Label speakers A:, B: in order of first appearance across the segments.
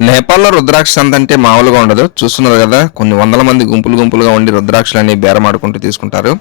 A: నేపాల్లో రుద్రాక్ష సంత అంటే మామూలుగా ఉండదు. చూస్తున్నారు కదా కొన్ని వందల మంది గుంపులు గుంపులుగా ఉండి రుద్రాక్షలని బేరమాడుకుంటూ తీసుకుంటారు.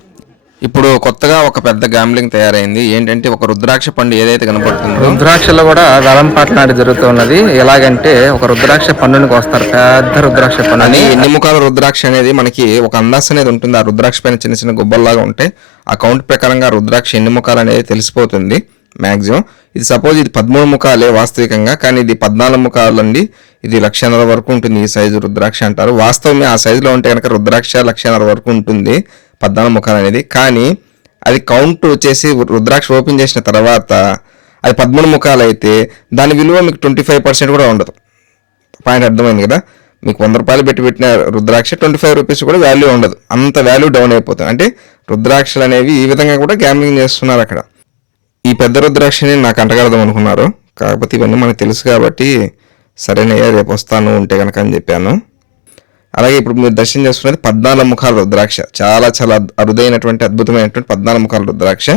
A: ఇప్పుడు కొత్తగా ఒక పెద్ద గ్యాంబ్లింగ్ తయారైంది. ఏంటంటే ఒక రుద్రాక్ష పండు ఏదైతే కనపడుతుందో
B: రుద్రాక్షలో కూడా వేలం పాటనాడు జరుగుతున్నది ఎలాగంటే ఒక రుద్రాక్ష పండునికి వస్తారు పెద్ద రుద్రాక్ష పండు
A: అని ఎన్ని ముఖాల రుద్రాక్ష అనేది మనకి ఒక అందాస్ అనేది ఉంటుంది. ఆ రుద్రాక్ష పైన చిన్న చిన్న గుబ్బల్లాగా ఉంటాయి. ఆ కౌంట్ ప్రకారంగా రుద్రాక్ష ఎన్ని ముఖాలు అనేది తెలిసిపోతుంది. మాక్సిమం. ఇది సపోజ్ ఇది పదమూడు ముఖాలే వాస్తవికంగా కానీ ఇది పద్నాలుగు ముఖాలు అండి. ఇది లక్షన్నర వరకు ఉంటుంది ఈ సైజు రుద్రాక్ష అంటారు. వాస్తవమే ఆ సైజులో ఉంటే కనుక రుద్రాక్ష లక్షన్నర వరకు ఉంటుంది పద్నాలుగు ముఖాలు అనేది. కానీ అది కౌంట్ వచ్చేసి రుద్రాక్ష ఓపెన్ చేసిన తర్వాత అది పదమూడు ముఖాలు అయితే దాని విలువ మీకు ట్వంటీ ఫైవ్ పర్సెంట్ కూడా ఉండదు. పాయింట్ అర్థమైంది కదా? మీకు వంద రూపాయలు పెట్టి పెట్టిన రుద్రాక్ష ట్వంటీ ఫైవ్ రూపీస్ కూడా వాల్యూ ఉండదు. అంత వాల్యూ డౌన్ అయిపోతుంది. అంటే రుద్రాక్షలు అనేవి ఈ విధంగా కూడా గ్యాంబ్లింగ్ చేస్తున్నారు అక్కడ. పెద్ద రుద్రాక్షని నాకు అంటగడదాం అనుకున్నారు. కాకపోతే ఇవన్నీ మనకు తెలుసు కాబట్టి సరేనయ్యా రేపు వస్తాను ఉంటే కనుక అని చెప్పాను. అలాగే ఇప్పుడు మీరు దర్శనం చేసుకునేది పద్నాలుగు ముఖాల రుద్రాక్ష. చాలా చాలా అరుదైనటువంటి అద్భుతమైనటువంటి పద్నాలుగు ముఖాల రుద్రాక్ష.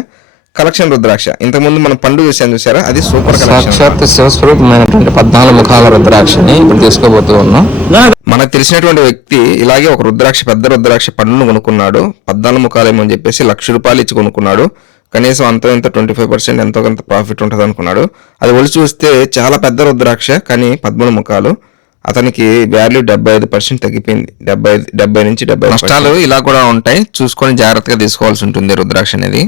A: కలెక్షన్ రుద్రాక్ష. ఇంతకుముందు మనం పండు చూసాను చూసారా అది సూపర్
B: సాక్షాత్ శివస్వరూపమైనటువంటి పద్నాలుగు ముఖాల రుద్రాక్షని ఇప్పుడు తీసుకోబోతూ ఉన్నాం.
A: మనకు తెలిసినటువంటి వ్యక్తి ఇలాగే ఒక రుద్రాక్ష పెద్ద రుద్రాక్ష పండును కొనుక్కున్నాడు. పద్నాలుగు ముఖాలేమో అని చెప్పేసి లక్ష రూపాయలు ఇచ్చి కొనుక్కున్నాడు. కనీసం అంతో ఎంత ట్వంటీ ఫైవ్ పర్సెంట్ ఎంతో కొంత ప్రాఫిట్ ఉంటుంది అనుకున్నాడు అది ఒలిచి చూస్తే చాలా పెద్ద రుద్రాక్ష కానీ పదమూడు ముఖాలు. అతనికి వాల్యూ డెబ్బై ఐదు పర్సెంట్ తగ్గిపోయింది. డెబ్బై ఐదు డెబ్బై నుంచి డెబ్బై నష్టాలు ఇలా కూడా ఉంటాయి. చూసుకొని జాగ్రత్తగా తీసుకోవాల్సి ఉంటుంది రుద్రాక్ష అనేది.